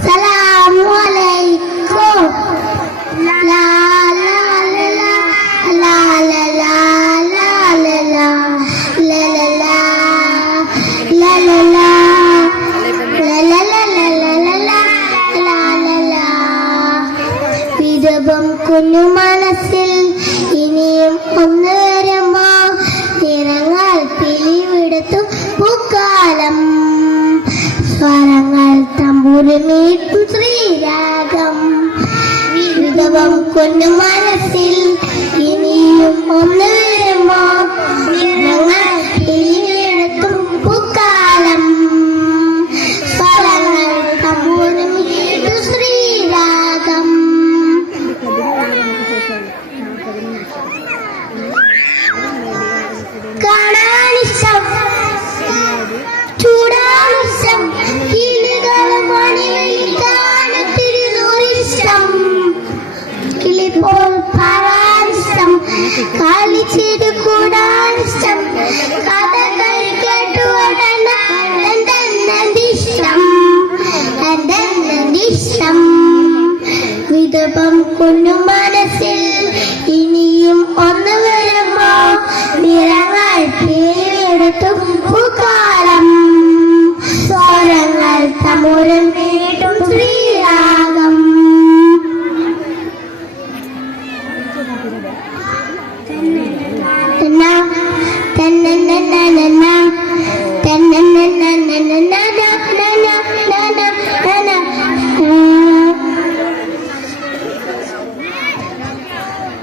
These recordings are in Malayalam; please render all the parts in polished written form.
സലാമു അലൈക്കും. ലാ ലാ ലാ ലാ ലാ ലാ ലാ ലാ ലാ ലാ ലാ ലാ ലാ ലാ. വിധവം കുഞ്ഞു മനസ്സിൽ ഇനിയും ഒന്ന് വരുമ്പോ നിറങ്ങൾ പിലിവിടത്തും പൂക്കാലം സ്വരങ്ങൾ തമ്പുരുമീട്ടും ശ്രീരാഗം. വിധവം കുഞ്ഞു മനസ്സിൽ ഇനിയും ഒന്ന് വരുമ്പോ നിറങ്ങൾ പിലിവിടത്തും പൂക്കാലം സ്വരങ്ങൾ തമ്പുരുമീട്ടും ശ്രീരാഗം. കാണാനിഷ്ടം ചൂടാനിഷ്ടം കിളികളും അണിവയിട്ടാണിഷ്ടം കിളിപ്പോൾ പാടാനിഷ്ടം കളിച്ചിട്ട് കൂടാനിഷ്ടം കഥകൾ കേട്ടുകൊണ്ടിഷ്ടം എന്തെന്നിഷ്ടം. വിധവം കുഞ്ഞു മനസ്സിൽ ഇനിയും ഒന്ന് വരുമ്പോ നിറങ്ങൾ പേരെടുത്തും പൂക്കാലം സ്വരങ്ങൾ തമുരം വീട്ടും ശ്രീരാഗം.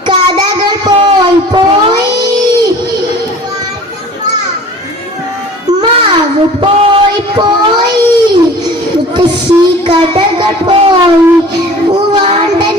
കഥകൾ പോയി പോയി മാവ് പോയി പോയി മുത്തശ്ശി കഥകൾ പോയി പൂവാണ്ടൻ